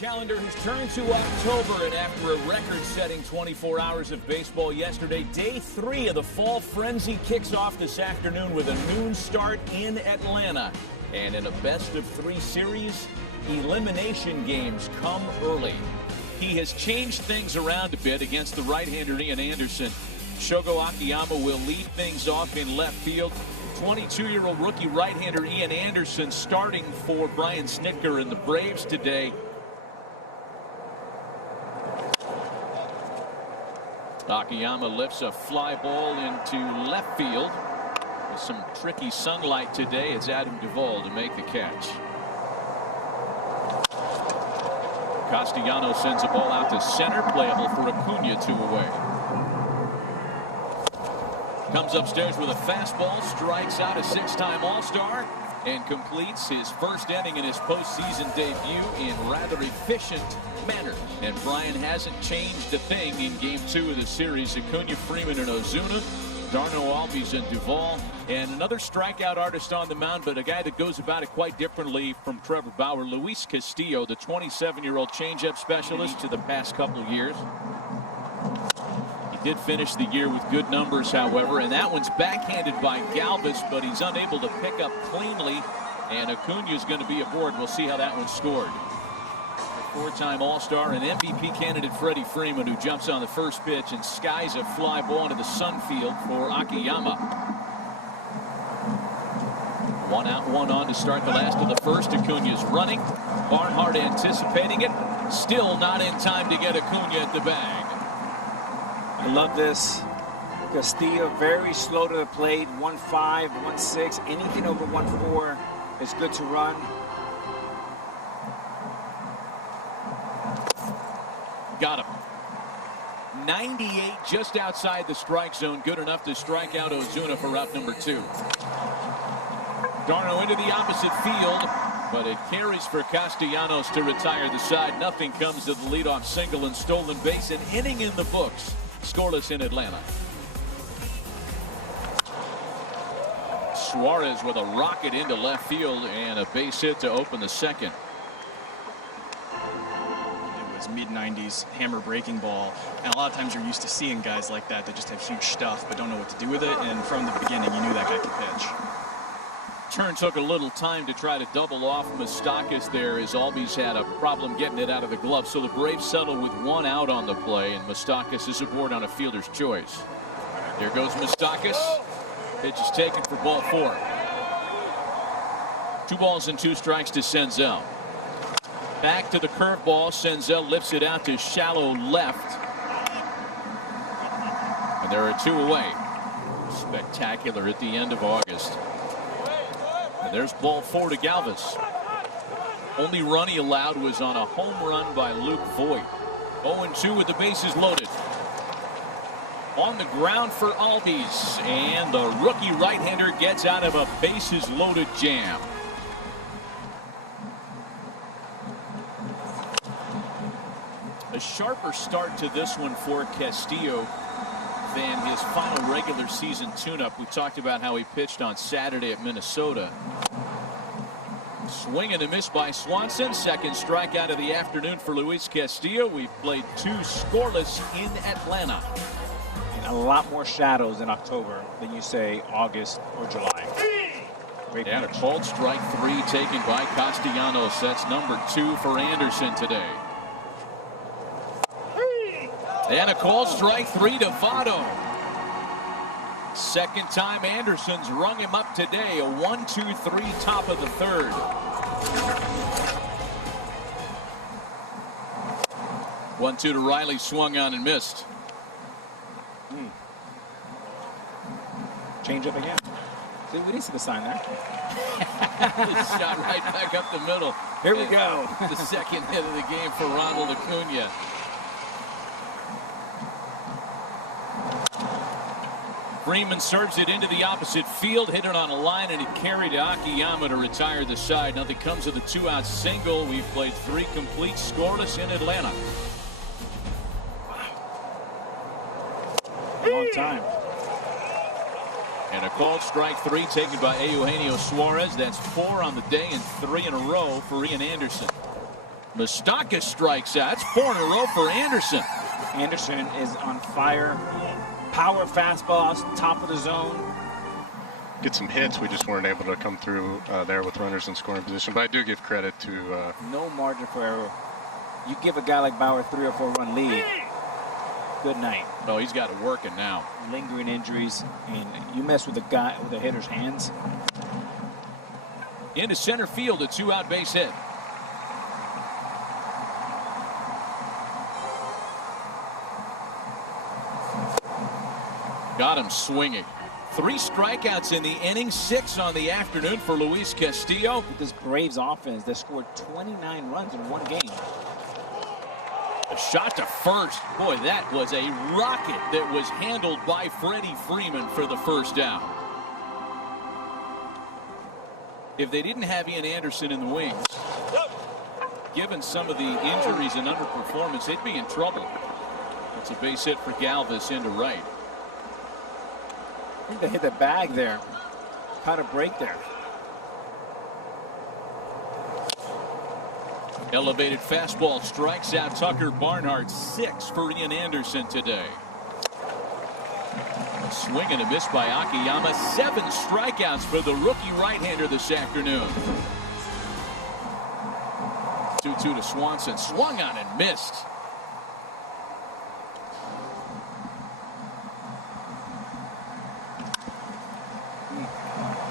calendar has turned to October, and after a record-setting 24 hours of baseball yesterday, day 3 of the Fall Frenzy kicks off this afternoon with a noon start in Atlanta. And in a best-of-3 series, elimination games come early. He has changed things around a bit against the right-hander Ian Anderson. Shogo Akiyama will lead things off in left field. 22-year-old rookie right-hander Ian Anderson starting for Brian Snitker and the Braves today. Akiyama lifts a fly ball into left field. With some tricky sunlight today, it's Adam Duvall to make the catch. Castellanos sends a ball out to center, playable for Acuna, 2 away. Comes upstairs with a fastball, strikes out a 6-time All-Star, and completes his first inning in his postseason debut in rather efficient manner. And Brian hasn't changed a thing in Game 2 of the series. Acuna, Freeman, and Ozuna, Darno, Albies, and Duvall, and another strikeout artist on the mound, but a guy that goes about it quite differently from Trevor Bauer. Luis Castillo, the 27-year-old changeup specialist to the past couple of years. Did finish the year with good numbers, however, and that one's backhanded by Galvis, but he's unable to pick up cleanly, and Acuna is going to be aboard. We'll see how that one's scored. The 4-time All-Star and MVP candidate Freddie Freeman, who jumps on the first pitch and skies a fly ball into the sun field for Akiyama. 1 out, 1 on to start the last of the first. Acuna's running. Barnhart anticipating it. Still not in time to get Acuna at the bag. I love this. Castillo very slow to the plate. 1.5, 1.6. Anything over 1.4 is good to run. Got him. 98 just outside the strike zone. Good enough to strike out Ozuna for out number 2. Darno into the opposite field, but it carries for Castellanos to retire the side. Nothing comes to the leadoff single and stolen base. An inning in the books. Scoreless in Atlanta. Suarez with a rocket into left field and a base hit to open the second. It was mid-90s hammer breaking ball, and a lot of times you're used to seeing guys like that just have huge stuff but don't know what to do with it, and from the beginning you knew that guy could pitch. Turn took a little time to try to double off Moustakas there, as Albies had a problem getting it out of the glove. So the Braves settle with 1 out on the play, and Moustakas is aboard on a fielder's choice. There goes Moustakas. Pitch is taken for ball 4. 2 balls and 2 strikes to Senzel. Back to the curveball. Senzel lifts it out to shallow left. And there are 2 away. Spectacular at the end of August. And there's ball 4 to Galvis. Only run he allowed was on a home run by Luke Voigt. 0-2 with the bases loaded. On the ground for Albies, and the rookie right-hander gets out of a bases loaded jam. A sharper start to this one for Castillo than his final regular season tune-up. We talked about how he pitched on Saturday at Minnesota. Swing and a miss by Swanson. Second strikeout of the afternoon for Luis Castillo. We've played 2 scoreless in Atlanta. A lot more shadows in October than you say August or July. And a called strike 3 taken by Castellanos. That's number 2 for Anderson today. And a called strike 3 to Votto. Second time Anderson's rung him up today. A 1-2-3 top of the 3rd. One-two to Riley, swung on and missed. Change up again. See, we didn't see the sign there. Shot right back up the middle. Here we go. The second hit of the game for Ronald Acuna. Freeman serves it into the opposite field, hit it on a line, and it carried to Akiyama to retire the side. Nothing comes of the 2-out single. We've played 3 complete scoreless in Atlanta. Long time. And a called strike 3 taken by Eugenio Suarez. That's 4 on the day and 3 in a row for Ian Anderson. Moustakas strikes out. It's 4 in a row for Anderson. Anderson is on fire. Power fastballs, top of the zone. Get some hits. We just weren't able to come through there with runners in scoring position. But I do give credit to... No margin for error. You give a guy like Bauer 3 or 4 run lead. Good night. No, he's got it working now. Lingering injuries, and you mess with the hitter's hands. Into center field, a 2-out base hit. Got him swinging. 3 strikeouts in the inning, 6 on the afternoon for Luis Castillo. With this Braves offense, they scored 29 runs in one game. A shot to first. Boy, that was a rocket that was handled by Freddie Freeman for the first down. If they didn't have Ian Anderson in the wings, given some of the injuries and underperformance, they'd be in trouble. It's a base hit for Galvis into right. I think they hit the bag there. Caught a break there. Elevated fastball strikes out Tucker Barnhart. 6 for Ian Anderson today. A swing and a miss by Akiyama. 7 strikeouts for the rookie right-hander this afternoon. 2-2 to Swanson. Swung on and missed.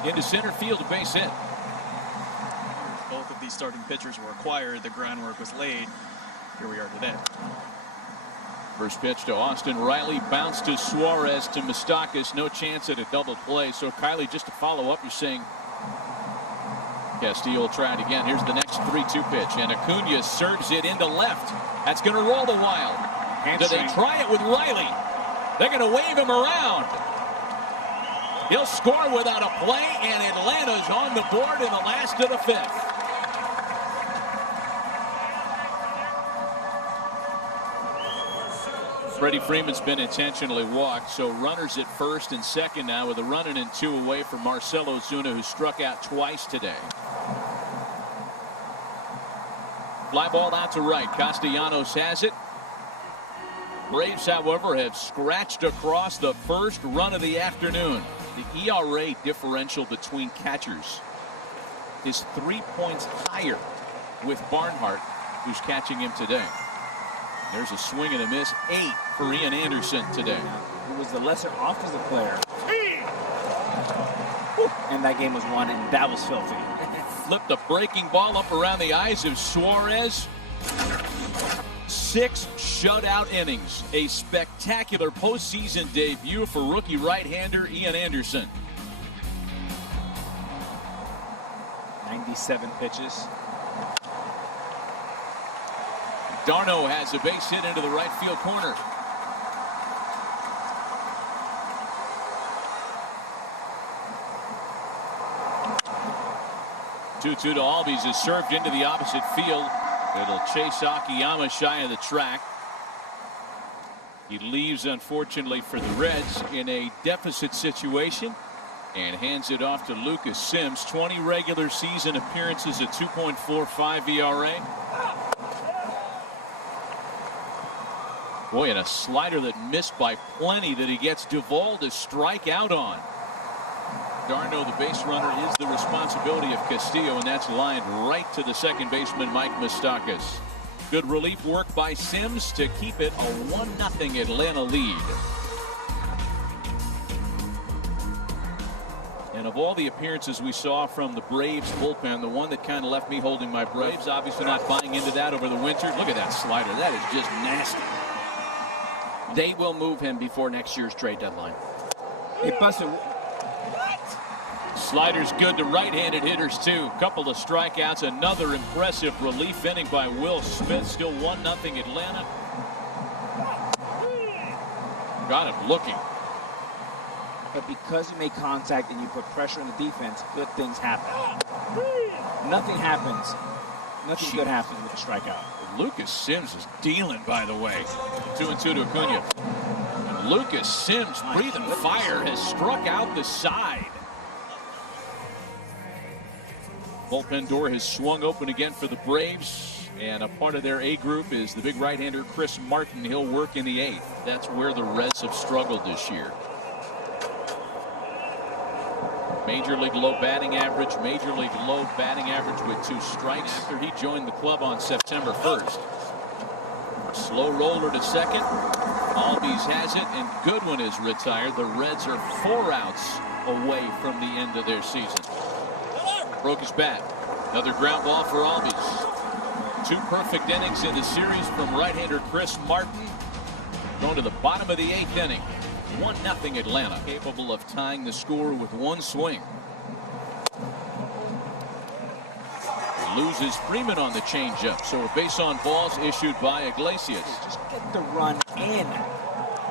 Into center field, a base hit. Both of these starting pitchers were acquired. The groundwork was laid. Here we are today. First pitch to Austin Riley. Bounce to Suarez to Moustakas. No chance at a double play. So, Kylie, just to follow up, you're saying Castillo will try it again. Here's the next 3-2 pitch. And Acuna serves it into left. That's going to roll the Wild. Do they try it with Riley? They're going to wave him around. He'll score without a play, and Atlanta's on the board in the last of the 5th. Freddie Freeman's been intentionally walked, so runners at first and second now with a running and 2 away from Marcelo Zuna, who struck out twice today. Fly ball out to right. Castellanos has it. Braves, however, have scratched across the first run of the afternoon. The ERA differential between catchers is 3 points higher with Barnhart, who's catching him today. There's a swing and a miss. 8 for Ian Anderson today. He was the lesser offensive player. And that game was won, and that was filthy. Flipped a breaking ball up around the eyes of Suarez. 6 shutout innings. A spectacular postseason debut for rookie right-hander Ian Anderson. 97 pitches. Darno has a base hit into the right field corner. Two to Albies is served into the opposite field. It'll chase Akiyama shy of the track. He leaves, unfortunately, for the Reds in a deficit situation and hands it off to Lucas Sims. 20 regular season appearances, a 2.45 ERA. Boy, and a slider that missed by plenty that he gets Duvall to strike out on. Darno, the base runner, is the responsibility of Castillo, and that's lined right to the second baseman, Mike Moustakas. Good relief work by Sims to keep it a 1-0 Atlanta lead. And of all the appearances we saw from the Braves bullpen, the one that kind of left me holding my Braves, obviously not buying into that over the winter. Look at that slider. That is just nasty. They will move him before next year's trade deadline. He busted. Slider's good to right-handed hitters, too. Couple of strikeouts. Another impressive relief inning by Will Smith. Still 1-0 Atlanta. Got him looking. But because you make contact and you put pressure on the defense, good things happen. Nothing happens. Nothing good happens with a strikeout. Lucas Sims is dealing, by the way. 2-2 to Acuna. And Lucas Sims, breathing fire, has struck out the side. Bullpen door has swung open again for the Braves. And a part of their A group is the big right-hander Chris Martin. He'll work in the 8th. That's where the Reds have struggled this year. Major league low batting average, major league low batting average with 2 strikes after he joined the club on September 1st. Slow roller to second. Albies has it, and Goodwin is retired. The Reds are 4 outs away from the end of their season. Broke his bat. Another ground ball for Albies. 2 perfect innings in the series from right-hander Chris Martin. Going to the bottom of the 8th inning. 1-0 Atlanta. Capable of tying the score with 1 swing. He loses Freeman on the changeup, so a base on balls issued by Iglesias. Just get the run in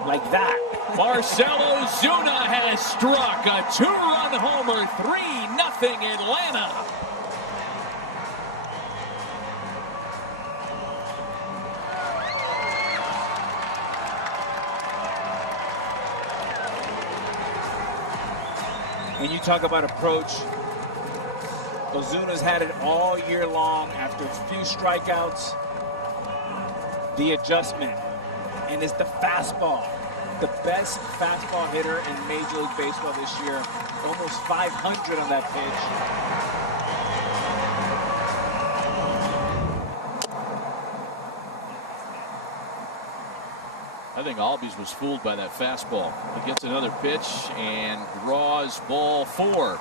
like that. Marcelo Zuna has struck a 2-run homer. 3-0 Atlanta. And you talk about approach. Ozuna's had it all year long after a few strikeouts. The adjustment. And it's the fastball. The best fastball hitter in Major League Baseball this year. Almost 500 on that pitch. I think Albies was fooled by that fastball. He gets another pitch and draws ball 4.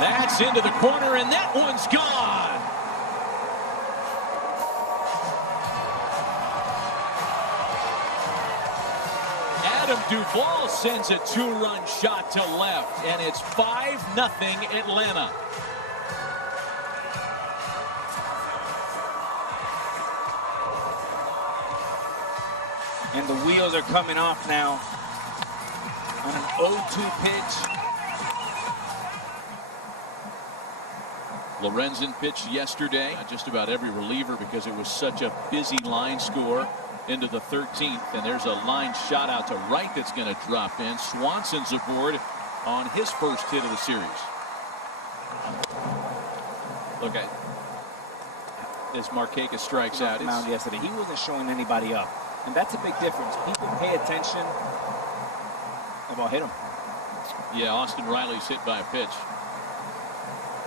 That's into the corner, and that one's gone. Adam Duvall sends a 2-run shot to left, and it's 5-0 Atlanta. And the wheels are coming off now on an 0-2 pitch. Lorenzen pitched yesterday. Just about every reliever because it was such a busy line score into the 13th. And there's a line shot out to right that's going to drop in. Swanson's aboard on his first hit of the series. Look at as Markakis strikes out. Mound yesterday, he wasn't showing anybody up. And that's a big difference. People pay attention. The ball hit him. Yeah, Austin Riley's hit by a pitch.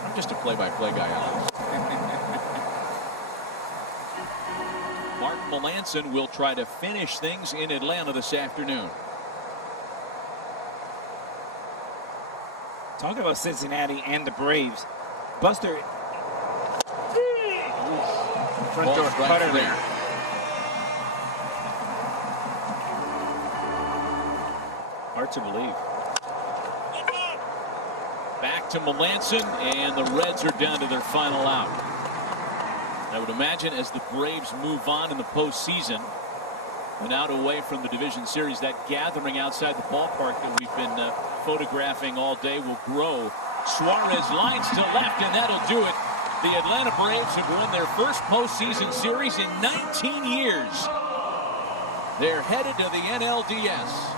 I'm just a play-by-play guy, Alex. Mark Melancon will try to finish things in Atlanta this afternoon. Talking about Cincinnati and the Braves. Buster. Front door cutter there. Hard to believe. Back to Melancon, and the Reds are down to their final out. I would imagine as the Braves move on in the postseason, an out away from the division series, that gathering outside the ballpark that we've been photographing all day will grow. Suarez lines to left, and that'll do it. The Atlanta Braves have won their first postseason series in 19 years. They're headed to the NLDS.